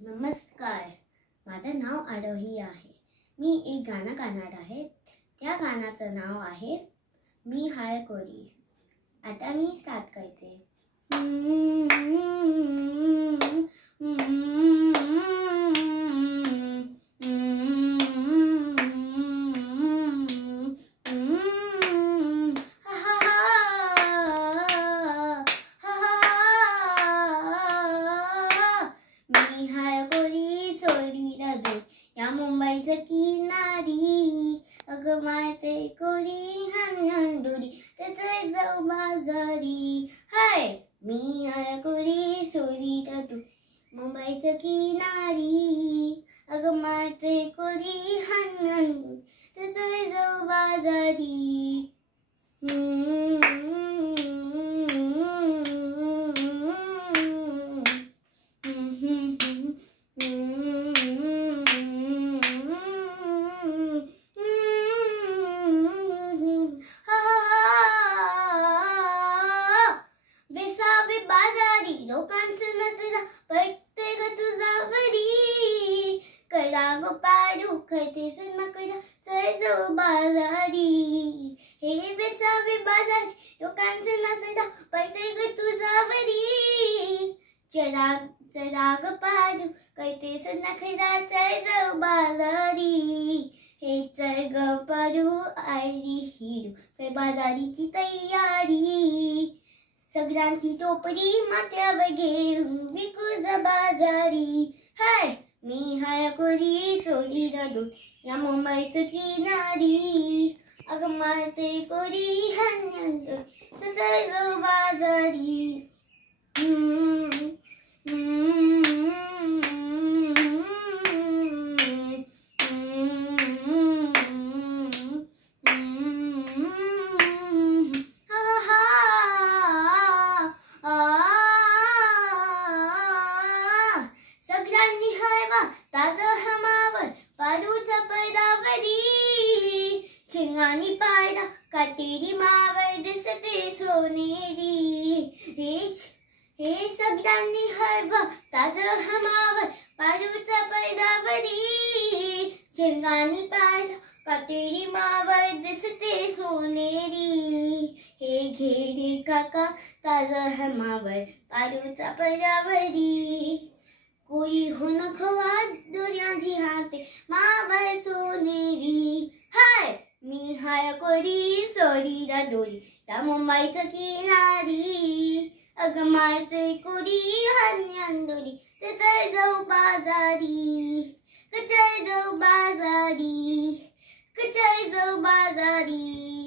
नमस्कार, माझं नाव आरोही आहे. मी एक गाणं गाणार आहे. त्या गाण्याचं नाव आहे मी हाय कोरी. आता मी स्टार्ट करते. मी हाय कोरी सोरी रडू या मुंबईच्या किनारी, अगं माते कोरी हंडोरी त्याच जाऊ बाजारी. हाय मी हाय कोरी सोरी रडू मुंबईच्या किनारी, अगं माते कोरी हंडोरी त्याच जाऊ बाजारी. बेसावे बाजारी लोकांचं नजरा पडते ग तुझ्यावरी, करा गो पाडू खते सुन करा चल जाऊ बाजारी. हे बेसावे बाजारी लोकांचं नजरा पडते ग तुझ्यावरी, चला ग पाडू कते सुन करा चल जाऊ बाजारी. हे चल ग पाडू आयरी हिरू कर बाजारीची तयारी, सगळ्यांची टोपरी माथ्यावर घेऊन विकू जा बाजारी. हाय मी हाय कोरी सोरी रडू या मुंबईच्या किनारी, अगं माते कोरी हंडोरी चल जाऊ बाजारी. सगळ्यांनी हवा ताजं हमावर पारूचा पदावरी, चिंगानी पायरा काटेरी मावर दिसते सोनेरी. हे सगळ्यांनी हवा ताजं हमावर पारूचा पदावरी, चिंगानी पायरा काटेरी मावर दिसते सोनेरी. हे घेरे काका ताजं हमावर पारूचा पदावरी, कोरी होन खवा दोऱ्याची हाते मावर सोनेरी. हाय मी हाय कोरी सोरी रडोरी त्या मुंबईच्या किनारी, अगं माते कोरी हंडोरी चल जाऊ बाजारी. चल जाऊ बाजारी, चल जाऊ बाजारी.